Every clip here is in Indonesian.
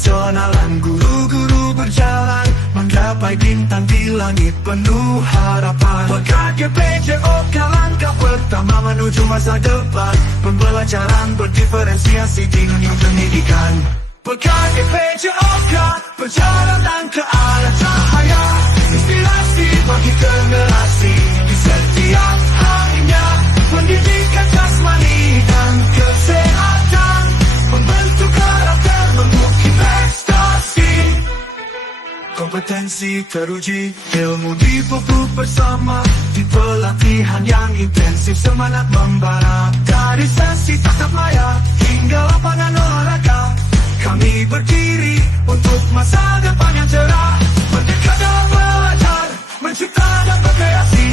keprofesionalan guru-guru berjalan menggapai bintang di langit penuh harapan. Berkat GPJOK langkah pertama menuju masa depan, pembelajaran berdiferensiasi di dunia pendidikan. Berkat GPJOK perjalanan ke arah cahaya, inspirasi bagi generasi di setiap harinya. Pendidikan jasmani dan kesehatan, membentuk karakter, mengukir prestasi. Kompetensi teruji, ilmu dipupuk bersama, di pelatihan yang intensif semangat membara. Dari sesi tatap maya hingga lapangan olahraga, kami berdiri untuk masa depan yang cerah. Merdeka dalam belajar, mencipta dan berkreasi.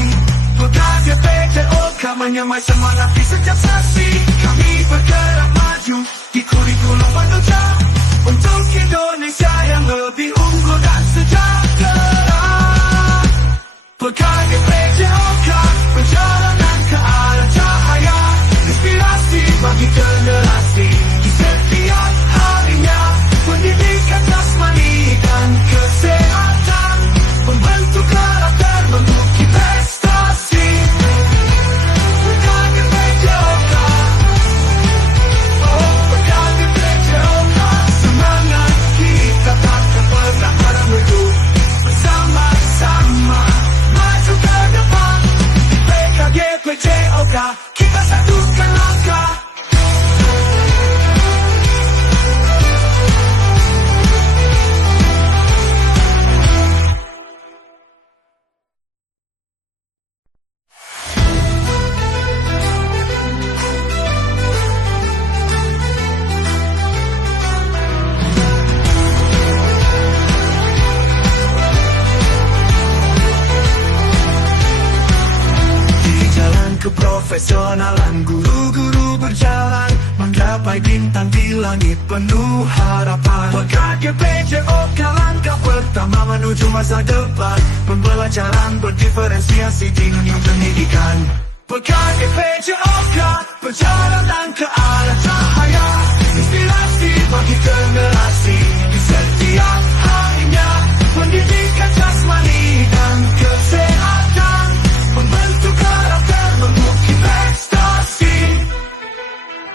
Berkat GPJOK menyamai semangat di setiap sesi. Kami bergerak maju di kurikulum penuja untuk Indonesia yang lebih unggul dan sejahtera. Berkat GPJOK perjalanan ke arah cahaya, inspirasi bagi generasi di setiap harinya. Pendidikan jasmani dan kesehatan, membentuk karakter, mengukir prestasi. Berkat GPJOK, oh berkat GPJOK, semangat kita takkan pernah meredu. Bersama-sama maju ke depan, di PKGPJOK kita satukan langkah. Keprofesionalan guru-guru berjalan menggapai bintang di langit penuh harapan. Berkat GPJOK langkah pertama menuju masa depan, pembelajaran berdiferensiasi di dunia pendidikan. Berkat GPJOK perjalanan ke arah cahaya, inspirasi bagi generasi di setiap harinya. Pendidikan jasmani dan kesehatan, membentuk karakter, mengukir prestasi.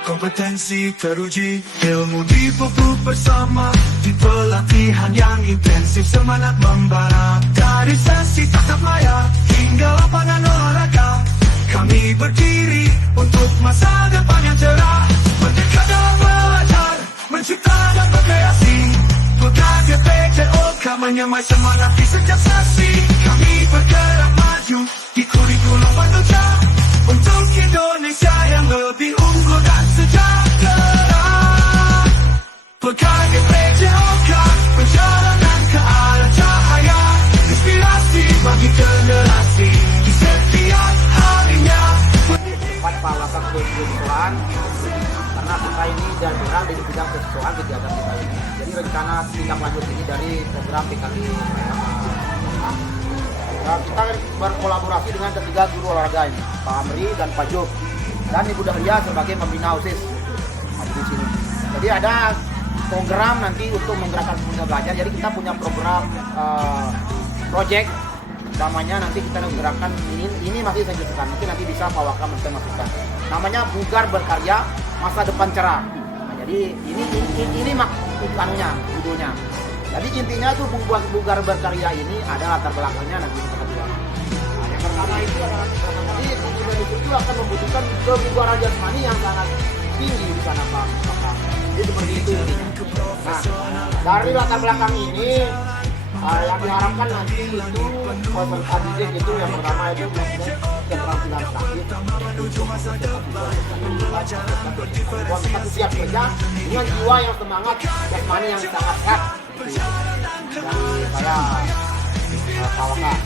Kompetensi teruji, ilmu dipupuk bersama, di pelatihan yang intensif semangat membara. Dari sesi tatap maya hingga lapangan olahraga, kami berdiri untuk masa depan yang cerah. Merdeka dalam belajar, mencipta dan berkreasi. Berkat GPJOK menyamai semangat di setiap sesi. Kami bergerak maju di kurikulum penuja untuk Indonesia yang lebih unggul dan sejahtera. Berkat GPJOK perjalanan ke arah cahaya, inspirasi bagi generasi di setiap harinya. Pak Wakaf Keseluruhan, karena kita ini jarang di bidang keseluruhan kegiatan kita ini. Jadi rencana tindak lanjut ini dari program PKG. Kita berkolaborasi dengan ketiga guru olahraga ini, Pak Amri dan Pak Jok, dan Ibu Dahlia sebagai pembina OSIS di sini. Jadi ada program nanti untuk menggerakkan pemuda belajar. Jadi kita punya program project namanya, nanti kita menggerakkan ini masih saya ceritakan, mungkin nanti bisa Pak Wakam masukkan. Namanya Bugar Berkarya Masa Depan Cerah. Nah, jadi ini anunya, judulnya. Jadi intinya tuh Bugar Berkarya ini ada latar belakangnya nanti kita bilang. Nah, yang pertama itu adalah jadi Indonesia itu akan membutuhkan kebugaran jasmani yang sangat tinggi di sana Pak. Jadi seperti itu intinya. Nah, dari latar belakang ini yang diharapkan nanti itu peserta didik itu yang pertama itu keterampilan praktik, kita siap kerja dengan jiwa yang semangat, jasmani yang sangat sehat. Dari saya kawasan.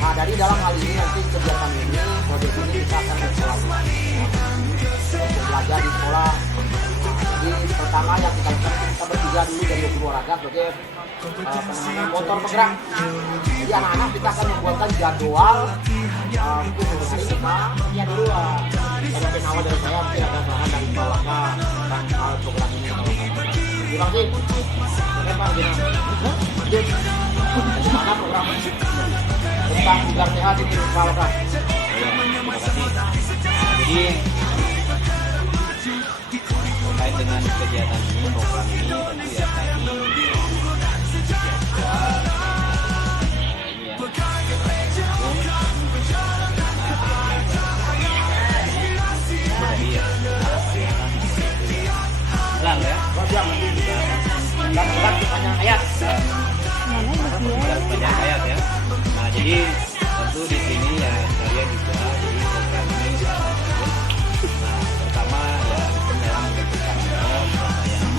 Nah, dari dalam hal ini nanti kegiatan ini, proyek ini kita akan belajar di sekolah. Jadi pertama yang kita lakukan, kita bertiga dulu dari guru olahraga sebagai motor penggerak. Jadi anak-anak kita akan membuatkan jadwal mungkin hari kita ya dulu ada penawar dari saya, mungkin ada saran dari bawah tentang program ini. Terima kasih. Bagaimana program tentang bugar sehat ini kalau kan? Terima kasih. Jadi terkait dengan kegiatan ini, program ini tentu ya tadi siswa ini ya jadi ya bilang ya Siap. Dan bukan sepanjang ayat. banyak ayat ya. Nah jadi tentu di sini ya saya juga jadi program ini sangat bagus. Nah pertama ya mungkin dalam kehidupan selama yang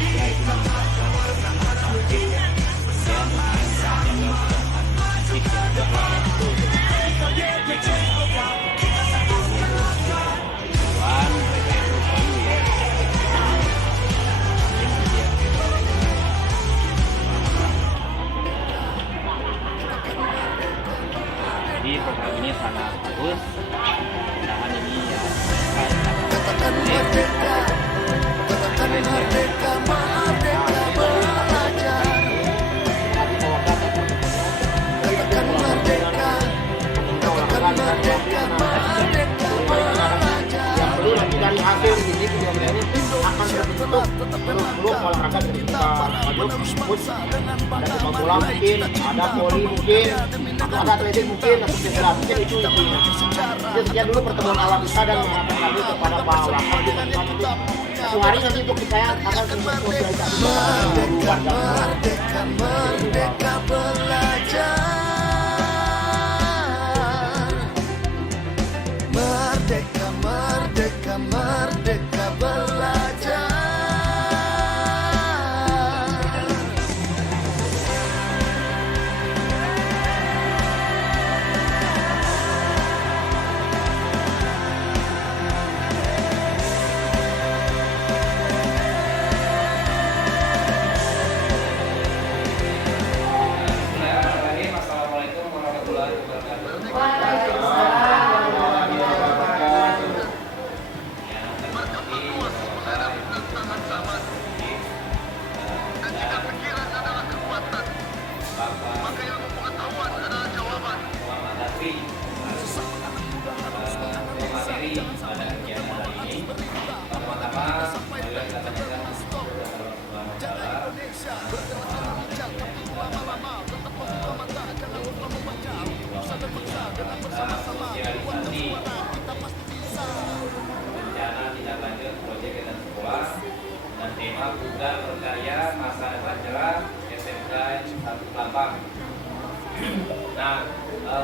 ya itu meningkatkan keterangan aktif ya. Kemudian menjaga kesehatan fisik yang baik. Tujuan mereka itu perlu ya. Jadi program ini sangat bagus. Mudah-mudahan ini ya Katakan merdeka, katakan merdeka, merdeka belajar. Katakan merdeka, katakan merdeka, merdeka belajar. Yang perlu nanti dari hasil ini video ini akan terbentuk grup olahraga dari kita ada sepak bola mungkin, ada voli mungkin, ada atletik mungkin, atau cedera mungkin itu intinya. Jadi sekian dulu pertemuan awal kita dan mengatakan kami kepada Pak Wakil nanti satu hari nanti untuk saya akan sosialisasi Merdeka, merdeka, merdeka belajar. Merdeka, merdeka, merdeka belajar. Bismillahirrahmanirrahim. Assalamualaikum warahmatullahi wabarakatuh. Materi pada kegiatan hari ini. Pertama-tama, marilah kita tanyakan kepada Allah Subhanahu wa Ta'ala. Sosialisasi rencana tindak lanjut proyek kegiatan sekolah dan tema bugar berkarya masa depan cerah SMK 1 Pelampang. Nah,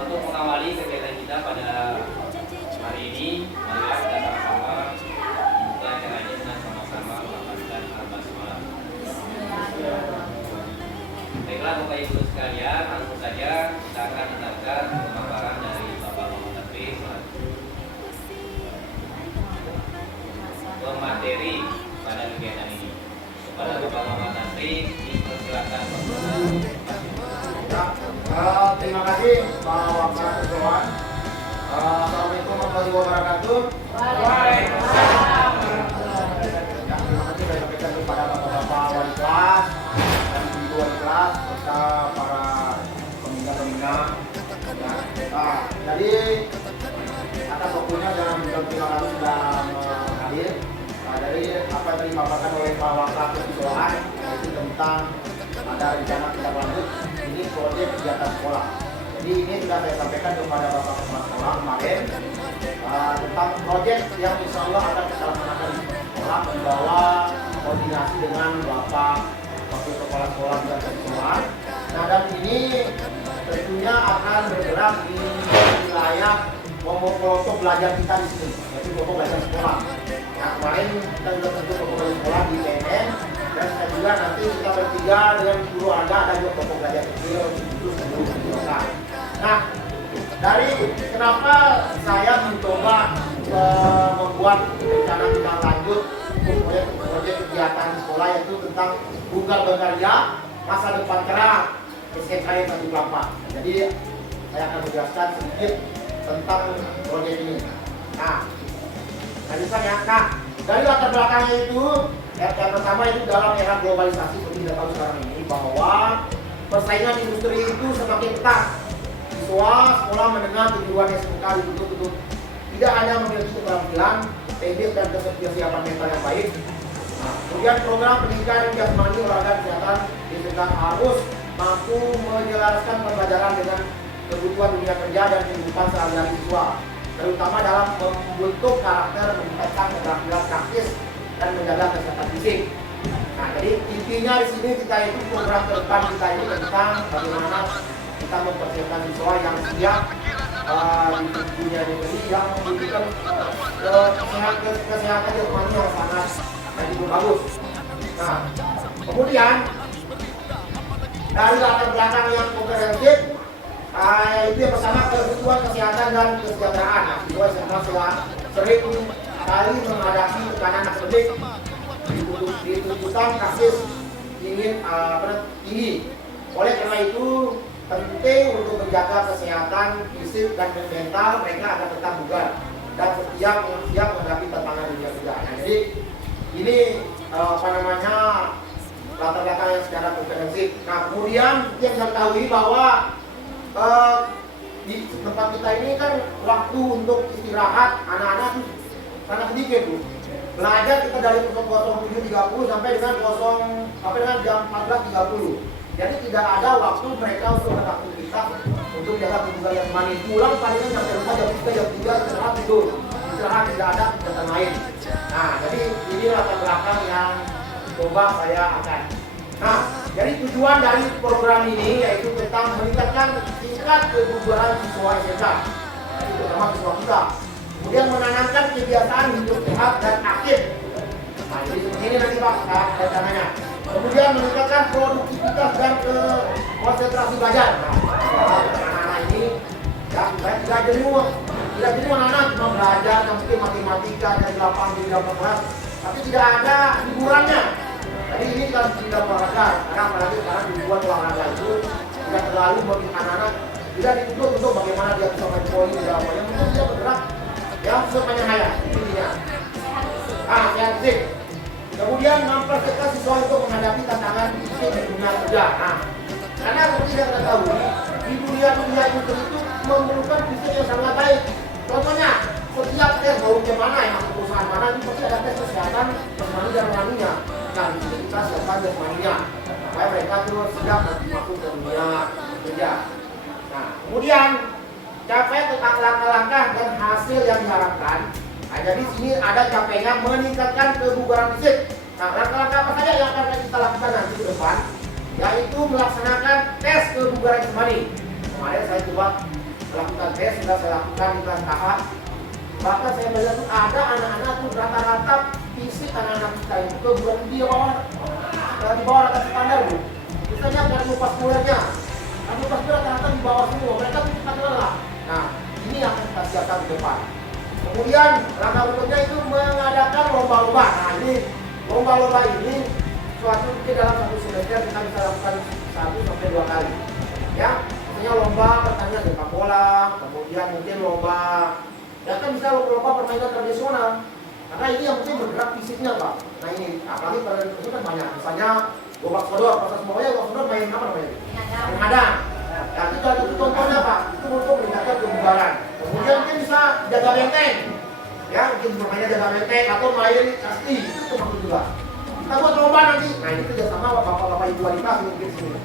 untuk mengawali kegiatan kita pada hari ini, marilah kita sama-sama membuka acara ini dengan sama-sama melafazkan al-basmalah. Baiklah Bapak Ibu sekalian, langsung saja kita akan dengarkan pemaparan dari Bapak Muhammad Tafri pemateri pada kegiatan ini. Kepada Bapak Muhammad Tafri, dipersilakan. Terima kasih Pak Wakil Ketua. Assalamualaikum warahmatullahi wabarakatuh. Waalaikumsalam. Terima kasih saya sampaikan kepada bapak-bapak wali kelas dan ibu wali kelas serta para pembina-pembina. Jadi atas waktunya dan terima kasih sudah hadir. Dari apa yang dipaparkan oleh Pak Wakil Ketua yaitu tentang ada rencana tindak lanjut ini proyek kegiatan sekolah. Jadi ini sudah saya sampaikan kepada Bapak Kepala Sekolah kemarin tentang proyek yang insya Allah akan kita laksanakan di sekolah membawa koordinasi dengan Bapak Wakil Kepala Sekolah dan Sekolah. Nah dan ini tentunya akan bergerak di wilayah kelompok belajar kita di sini, yaitu kelompok belajar sekolah. Nah kemarin kita sudah tentu kelompok belajar sekolah di PNN dan saya juga nanti kita bertiga dengan guru ada juga kelompok belajar kecil itu sebelum Nah, dari kenapa saya mencoba membuat rencana tindak lanjut proyek kegiatan di sekolah yaitu tentang bugar berkarya masa depan cerah SMK 1 Pelampang. Jadi saya akan menjelaskan sedikit tentang proyek ini. Nah, ya. Nah, dari latar belakangnya itu Yang pertama itu dalam era globalisasi seperti kita tahu sekarang ini bahwa persaingan industri itu semakin ketat. Siswa sekolah menengah kejuruan SMK dituntut tidak hanya memiliki keterampilan teknis dan kesiapan mental yang baik. Nah, kemudian program pendidikan jasmani olahraga kesehatan disesuaikan harus mampu menyelaraskan pembelajaran dengan kebutuhan dunia kerja dan kehidupan sehari-hari siswa, terutama dalam membentuk karakter, meningkatkan keterampilan praktis dan menjaga kesehatan fisik. Nah, jadi intinya di sini kita itu program ke depan kita ini tentang bagaimana kita mempersiapkan siswa yang siap di dunia negeri yang membutuhkan kesehatan jasmani yang sangat bagus. Nah, kemudian dari latar belakang yang komprehensif, itu yang pertama kebutuhan kesehatan dan kesejahteraan. Nah, siswa SMA sering kali menghadapi tekanan akademik, dituntutan kasus ingin tinggi. Oleh karena itu penting untuk menjaga kesehatan fisik dan mental mereka agar tetap bugar dan siap menghadapi tantangan dunia kerja. Nah, jadi ini latar belakang yang secara komprehensif. Nah, kemudian yang kita ketahui bahwa di tempat kita ini kan waktu untuk istirahat anak-anak itu sangat sedikit tuh. Belajar kita dari 07.30 sampai dengan jam 14.30. Jadi tidak ada waktu mereka untuk beraktivitas untuk jaga kebugaran jasmani. Pulang palingan sampai rumah jam 3, jam 3 istirahat tidur. Istirahat tidak ada kegiatan lain. Nah, jadi ini latar belakang yang coba saya akan. Nah, jadi tujuan dari program ini yaitu tentang meningkatkan tingkat kebugaran siswa SMK, terutama siswa kita. Kemudian menanamkan kebiasaan hidup sehat dan aktif. Nah, jadi seperti ini nanti Pak rencananya. Kemudian meningkatkan produktivitas dan konsentrasi belajar. Nah, anak-anak ini ya supaya tidak jenuh anak-anak cuma belajar mungkin matematika dari lapangan di dalam kelas, tapi tidak ada hiburannya. Jadi ini kalau tidak olahraga, karena apalagi sekarang dibuat olahraga itu tidak terlalu bagi anak-anak, tidak dituntut untuk bagaimana dia bisa main poin di dalam yang penting dia bergerak ya semuanya haya intinya. Sehat fisik. Kemudian mempercepat siswa untuk menghadapi tantangan fisik di dunia kerja. Nah, karena seperti yang kita tahu di dunia industri itu memerlukan fisik yang sangat baik. Contohnya setiap tes mau kemana ya perusahaan mana itu pasti ada tes kesehatan jasmani dan rohaninya. Nah, di sini kita siapkan jasmaninya supaya mereka terus siap masuk ke dunia kerja. Nah, kemudian capai tentang langkah-langkah dan hasil yang diharapkan. Nah, jadi sini ada capainya meningkatkan kebugaran fisik. Nah, langkah-langkah apa saja yang akan kita lakukan nanti ke depan? Yaitu melaksanakan tes kebugaran jasmani. Kemarin saya coba melakukan tes, sudah saya lakukan di kelas tahap. Bahkan saya melihat tuh ada anak-anak tuh rata-rata fisik anak-anak kita itu kebugaran di bawah rata standar bu. Misalnya dari muskulernya, rata-rata di bawah semua. Mereka tuh cepat lelah. Nah, ini yang akan kita siapkan ke depan. Kemudian langkah berikutnya itu mengadakan lomba-lomba. Nah, ini lomba-lomba ini suatu mungkin dalam satu semester kita bisa lakukan 1 sampai 2 kali. Ya, misalnya lomba pertandingan sepak bola, kemudian mungkin lomba ya kan bisa lomba permainan tradisional. Karena ini yang penting bergerak fisiknya Pak. Nah ini, apalagi pada itu kan banyak. Misalnya gobak sodor, proses semuanya gobak sodor main apa namanya? Menghadang. Nah, itu ada contohnya Pak. Itu untuk meningkatkan kebugaran. Kemudian mungkin bisa jaga benteng. Ya, mungkin bermainnya jaga benteng atau main kasti. Itu maksud juga. Kita buat lomba nanti. Nah ini kerjasama bapak-bapak ibu wanita mungkin sini.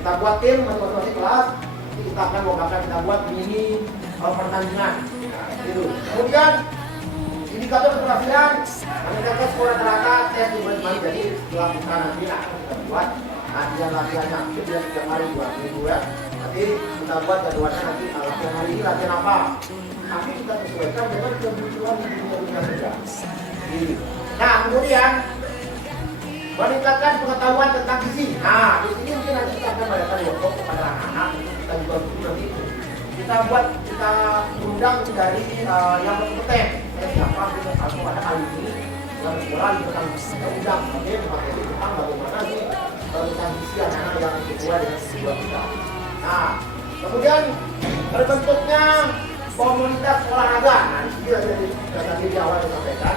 Kita buat tim masing-masing kelas. Kita akan lombakan, kita buat mini pertandingan. Nah, itu. Kemudian indikator keberhasilan meningkatkan skor rata-rata tes jasmani. Jadi setelah kita nanti akan kita buat latihan-latihannya. Itu dia 3 hari 2 minggu ya. Nanti kita buat jadwalnya nanti latihan hari ini latihan apa. Tapi kita sesuaikan dengan kebutuhan di dunia kerja. Nah kemudian meningkatkan pengetahuan tentang gizi. Nah di sini mungkin nanti kita akan melakukan workshop kepada anak-anak. Kita juga nanti kita undang dari yang berkompeten. Siapa atau ada kali ini yang sekolah di tentang kita undang materi tentang bagaimana sih tentang gizi anak-anak yang sesuai dengan tujuan kita. Nah kemudian terbentuknya komunitas olahraga. Nah ini tadi di awal disampaikan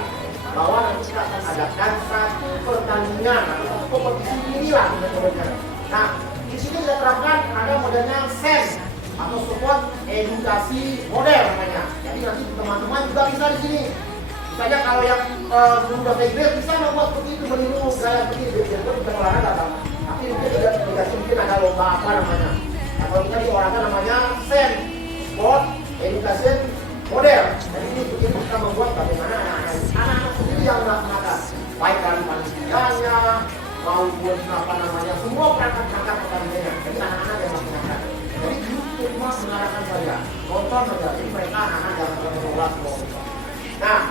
bahwa nanti kita akan adakan satu pertandingan atau satu kompetisi inilah sebenarnya. Nah, di sini kita terapkan ada modelnya SEM atau support edukasi model namanya. Jadi nanti teman-teman juga bisa di sini. Misalnya kalau yang guru bahasa Inggris bisa membuat seperti itu, meniru gaya seperti itu, biar bisa olahraga kan. Tapi mungkin tidak dikasih, mungkin ada lomba apa namanya. Nah, kalau kita di olahraga namanya SEM, sport education model. Jadi ini begini kita membuat bagaimana anak-anak sendiri yang melaksanakan, baik dari panitianya maupun apa namanya semua perangkat-perangkat pertandingannya. Jadi anak-anak yang melaksanakan. Jadi guru cuma mengarahkan saja, nonton saja. Jadi mereka anak-anak jangan menolak. Nah,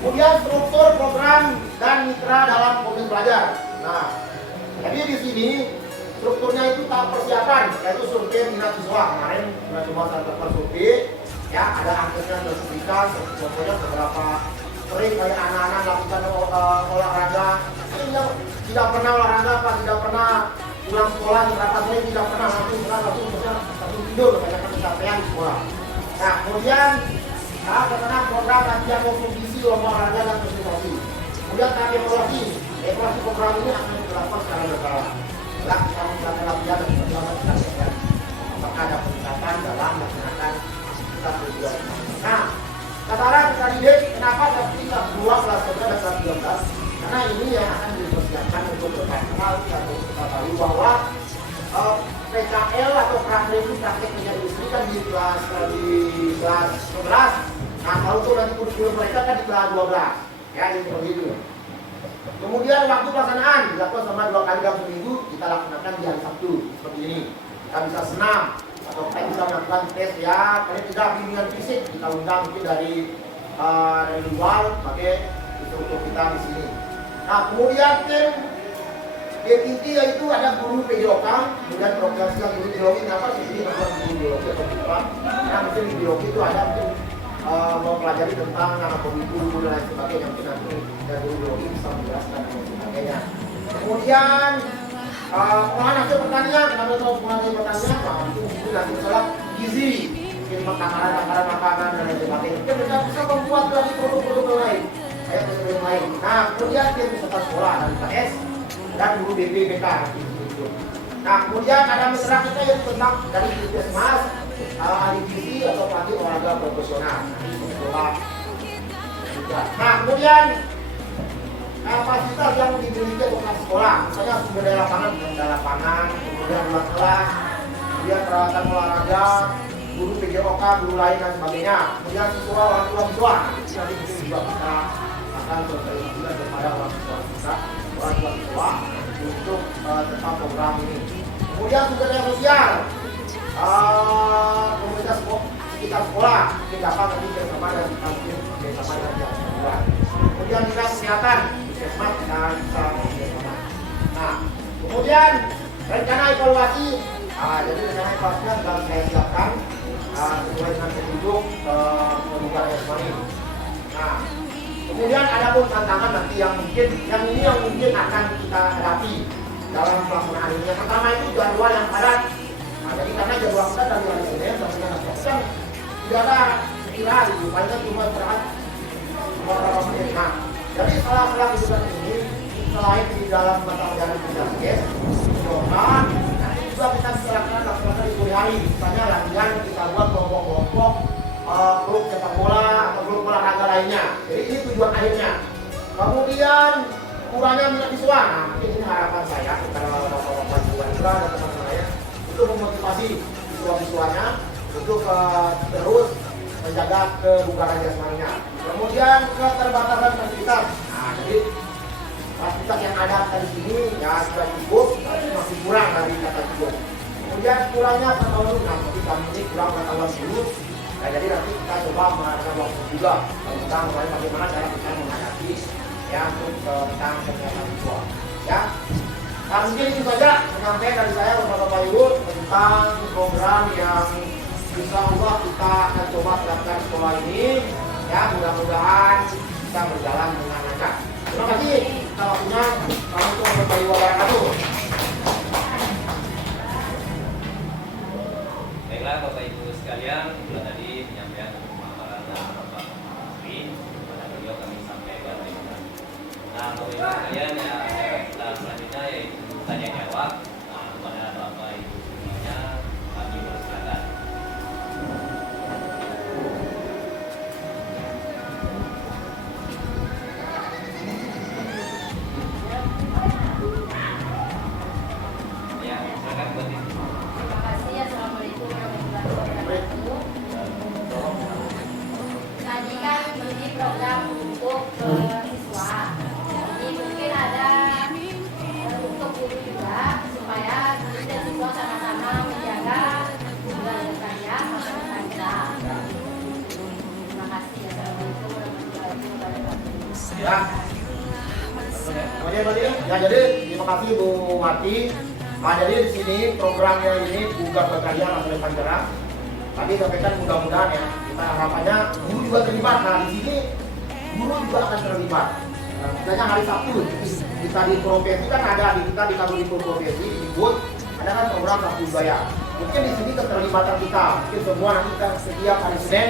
kemudian struktur program dan mitra dalam komunitas belajar. Nah, jadi di sini strukturnya itu tahap persiapan, yaitu survei minat siswa. Kemarin sudah cuma satu survei, ya ada akhirnya tersertifikat, contohnya beberapa sering kayak anak-anak lakukan olahraga, tidak pernah olahraga, apa tidak pernah pulang sekolah, berapa sering tidak pernah langsung tidur, banyak kecapean di sekolah. Nah, kemudian karena program latihan kompetisi lomba olahraga dan presentasi. Kemudian tahap evaluasi program ini akan dilakukan secara berkala. Setelah kita melakukan latihan dan presentasi, apakah ada peningkatan dalam melaksanakan kita tujuan. Nah, sekarang kita lihat kenapa kita dua kelas 11 dan kelas 12, karena ini yang akan dipersiapkan untuk berkaitan atau kita tahu bahwa PKL atau praktek menjadi istri kan di kelas 11. Nah, kalau itu nanti kurikulum mereka kan di kelas 12, ya ini seperti itu. Kemudian waktu pelaksanaan dilakukan selama 2 kali dalam seminggu, kita laksanakan di hari Sabtu seperti ini. Kita bisa senam atau kita bisa melakukan tes, ya paling tidak bimbingan fisik kita undang mungkin dari luar pakai instruktur kita di sini. Nah, kemudian tim inti yaitu ada guru PJOK, kemudian progresi yang ini biologi, kenapa sih ini masalah guru biologi atau bukan? Karena mungkin di biologi itu ada mungkin mempelajari tentang anatomi tubuh dan lain sebagainya, mungkin nanti dari guru biologi bisa menjelaskan dan sebagainya. Kemudian pengolahan hasil pertanian, kami tahu pengolahan hasil pertanian, mungkin nanti masalah gizi, mungkin makanan dan lain sebagainya. Mungkin mereka bisa membuat lagi produk-produk lain, kayak yang lain. Nah, kemudian tim peserta sekolah dari PS dan guru BPBK. Nah, kemudian ada mitra kita yang tentang dari Puskesmas, ahli gizi atau pelatih olahraga profesional. Nah, kemudian fasilitas yang dimiliki oleh sekolah, misalnya sumber daya lapangan, kemudian ruang kelas, kemudian peralatan olahraga, guru PJOK, guru lain dan sebagainya. Kemudian siswa, orang tua siswa, nanti mungkin juga kita akan berkoordinasi kepada orang tua kita, orang tua siswa untuk tentang program ini. Kemudian sumber daya sosial, komunitas sekitar sekolah, mungkin dapat nanti bersama dan bersama dengan sekolah. Kemudian dinas kesehatan, puskesmas dan bisa bersama. Nah, kemudian rencana evaluasi, jadi rencana evaluasinya sudah saya siapkan sesuai dengan petunjuk pembukaan SMA ini. Nah, kemudian ada pun tantangan nanti yang mungkin akan kita hadapi dalam pelaksanaan ini. Yang pertama itu jadwal yang padat. Nah, jadi karena jadwal kita dari hari Senin sampai hari Selasa tidak ada istirahat, paling cuma istirahat beberapa menit. Nah, jadi setelah kegiatan ini, selain di dalam mata pelajaran kita, nanti juga kita bisa laksanakan di sore hari. Misalnya latihan kita buat kelompok-kelompok grup sepak bola atau grup olahraga lainnya. Jadi ini tujuan akhirnya. Kemudian kurangnya minat siswa. Nah, mungkin ini harapan saya kepada bapak-bapak siswa dan teman-teman saya untuk memotivasi siswa-siswanya untuk terus menjaga kebugaran jasmaninya. Kemudian keterbatasan fasilitas. Nah, jadi fasilitas yang ada di sini ya sudah cukup, tapi masih kurang dari kata cukup. Kemudian kurangnya pengetahuan, nah tapi kami ini kurang pengetahuan dulu. Nah, jadi nanti kita coba mengadakan waktu juga tentang bagaimana cara kita menghadapi ya untuk tentang kesehatan siswa. Ya, nah mungkin itu saja penyampaian dari saya Bapak Ibu tentang program yang insya Allah kita akan coba terapkan sekolah ini. Ya, mudah-mudahan bisa berjalan dengan lancar. Terima kasih. Kita waktunya untuk Bapak Ibu wabarakatuh. Baiklah Bapak Ibu sekalian, itulah tadi penyampaian pemaparan Bapak Asri. Pada beliau kami Bapak Ibu sekalian ya, kita selanjutnya yaitu tanya jawab. Nah, kepada Bapak Ibu semuanya kami persilakan. Ya, silakan buat ini. Terima kasih. Assalamualaikum warahmatullahi wabarakatuh. Tadi kan ini program untuk siswa. Jadi mungkin ada untuk guru juga supaya guru dan siswa sama-sama menjaga budaya berkarya masa depan kita. Terima kasih. Assalamualaikum warahmatullahi wabarakatuh. Ya. Ya, jadi terima kasih Bu Wati. Nah, jadi di sini programnya ini bukan berkarya masa depan cerah. Tadi sampaikan mudah-mudahan ya, kita harapannya guru juga terlibat. Nah, di sini guru juga akan terlibat. Nah, misalnya hari Sabtu kita di profesi kan ada di kita di kantor profesi di BUD ada kan program Sabtu Budaya. Mungkin di sini keterlibatan kita, mungkin semua nanti kita setiap hari Senin.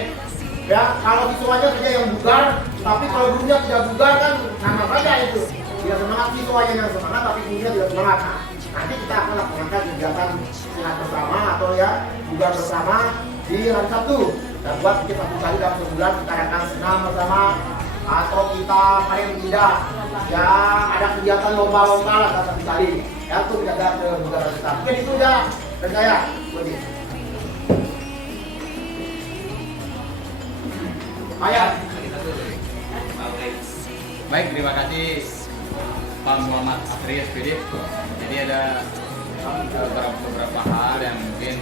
Ya, kalau siswanya saja yang bugar, tapi kalau gurunya tidak bugar kan nama saja itu. Tidak semangat siswanya yang semangat, tapi gurunya tidak semangat. Nah, nanti kita akan lakukan kegiatan sehat bersama atau ya bugar bersama di hari Sabtu. Dan buat kita satu kali dalam sebulan kita akan senam bersama atau kita paling tidak ya ada kegiatan lomba-lomba lah satu kali. Ya itu menjaga kebugaran kita. Mungkin itu ya dari saya. Ayah. Baik, terima kasih Pak Muhammad Afri SPD. Jadi ada beberapa hal yang mungkin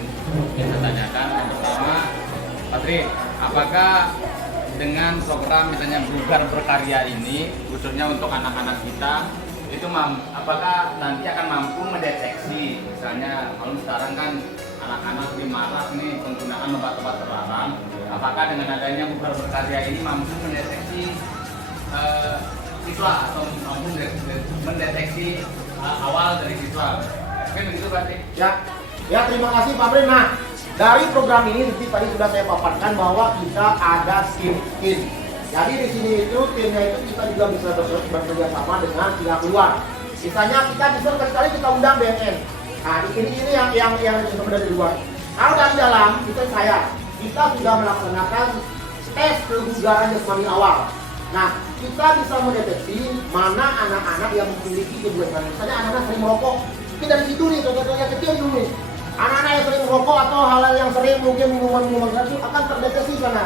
kita tanyakan. Yang pertama, Pak Tri, apakah dengan program misalnya bugar berkarya ini, khususnya untuk anak-anak kita, itu apakah nanti akan mampu mendeteksi, misalnya kalau sekarang kan anak-anak di marak nih penggunaan obat-obat terlarang, apakah dengan adanya bugar berkarya ini mampu mendeteksi siswa atau mampu mendeteksi awal dari siswa? Mungkin begitu Pak Tri. Ya terima kasih Pak Brin. Nah, dari program ini tadi sudah saya paparkan bahwa kita ada tim. Jadi di sini itu timnya itu kita juga bisa bekerja sama dengan pihak luar. Misalnya kita bisa sekali kita undang BNN. Nah ini yang sebenarnya di luar. Kalau dari dalam itu kita sudah melaksanakan tes kebugaran jasmani awal. Nah kita bisa mendeteksi mana anak-anak yang memiliki kebugaran. Misalnya anak-anak sering merokok. Mungkin dari situ nih contohnya kecil dulu nih. Anak-anak yang sering merokok atau hal-hal yang sering mungkin minuman keras itu akan terdeteksi sana.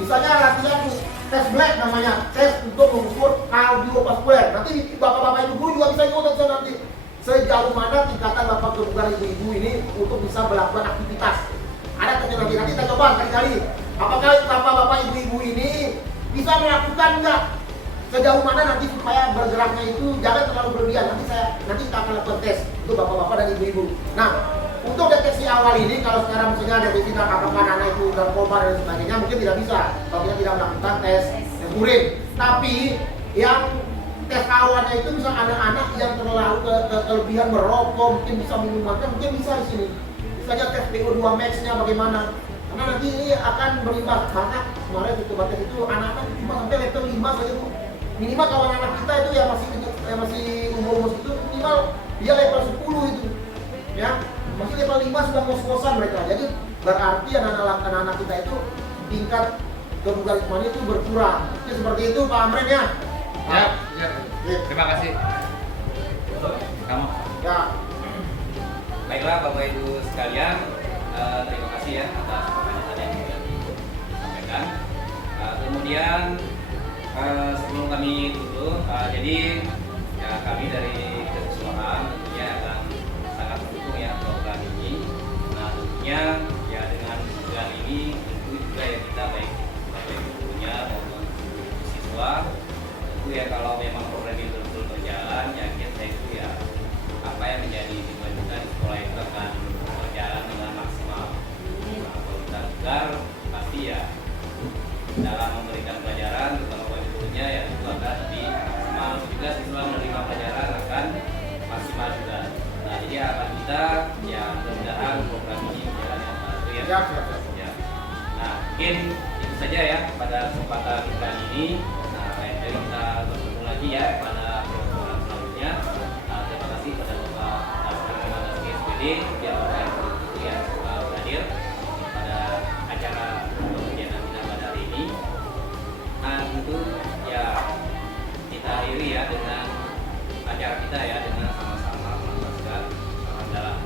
Misalnya latihan tes black namanya, tes untuk mengukur kardiovaskuler. Nanti bapak-bapak ibu guru juga bisa ikut nanti sejauh mana tingkatan bapak kebugaran ibu-ibu ini untuk bisa melakukan aktivitas. Ada teknologi nanti kita coba kali-kali. Apakah bapak-bapak ibu-ibu ini bisa melakukan enggak? Sejauh mana nanti supaya bergeraknya itu jangan terlalu berlebihan. Nanti kita akan lakukan tes untuk bapak-bapak dan ibu-ibu. Nah, untuk deteksi awal ini kalau sekarang misalnya deteksi apakah anak itu narkoba dan sebagainya mungkin tidak bisa kalau kita tidak melakukan tes urin. Tapi yang tes awalnya itu bisa anak-anak yang terlalu kelebihan merokok, mungkin bisa minuman, mungkin bisa di sini. Misalnya tes PO2 max-nya bagaimana? Karena nanti ini akan berimbas karena kemarin itu tes itu anak-anak cuma sampai level 5 saja Bu. Minimal kalau anak kita itu ya masih umur itu minimal dia level 10 itu. Ya. Masih level 5 sudah ngos-ngosan mereka. Jadi berarti anak-anak kita itu tingkat kebugaran itu berkurang. Jadi seperti itu Pak Amren ya. Ya. Terima kasih. Kamu. Ya. Baiklah Bapak Ibu sekalian, terima kasih ya atas pertanyaan yang sudah disampaikan. Kemudian sebelum kami tutup, jadi ya kami dari keseluruhan tentunya akan sangat mendukung ya program ini. Nah tentunya ya dengan program ini tentu juga ya kita baik Bapak Ibu gurunya maupun siswa tentu ya kalau memang program ini betul-betul berjalan ya kita itu ya apa yang menjadi tujuan kita di sekolah itu akan berjalan dengan maksimal. Nah, kalau kita bugar pasti ya dalam memberikan pelajaran terutama bagi gurunya ya itu akan lebih maksimal juga siswa menerima pelajaran akan maksimal juga. Nah jadi harapan kita ya mudah-mudahan program ini berjalan yang baik ya. Nah mungkin itu saja ya pada kesempatan kali ini. Nah lain kali kita bertemu lagi ya pada selanjutnya. Terima kasih pada Bapak Rekomendasi SPD yang hadir pada acara pengajian Aminah pada hari ini. Nah, tentu ya kita akhiri ya dengan acara kita ya dengan sama-sama melantunkan alhamdulillah.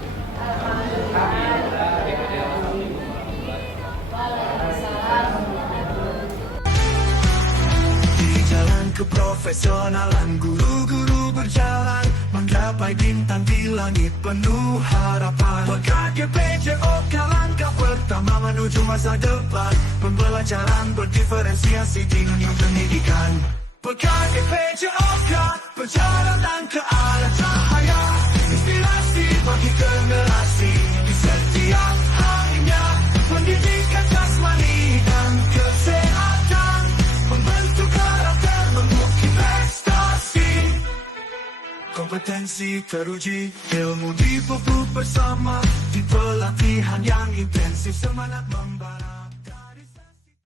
Di jalan keprofesionalan guru-guru berjalan menggapai bintang di langit penuh harapan. Berkat GPJOK langkah pertama menuju masa depan. Pembelajaran berdiferensiasi di dunia pendidikan. Berkat GPJOK perjalanan ke arah cahaya. Inspirasi bagi generasi di setiap harinya. Pendidikan jasmani dan kesehatan membentuk karakter, mengukir prestasi. Kompetensi teruji, ilmu dipupuk bersama di pelatihan yang intensif, semangat membara.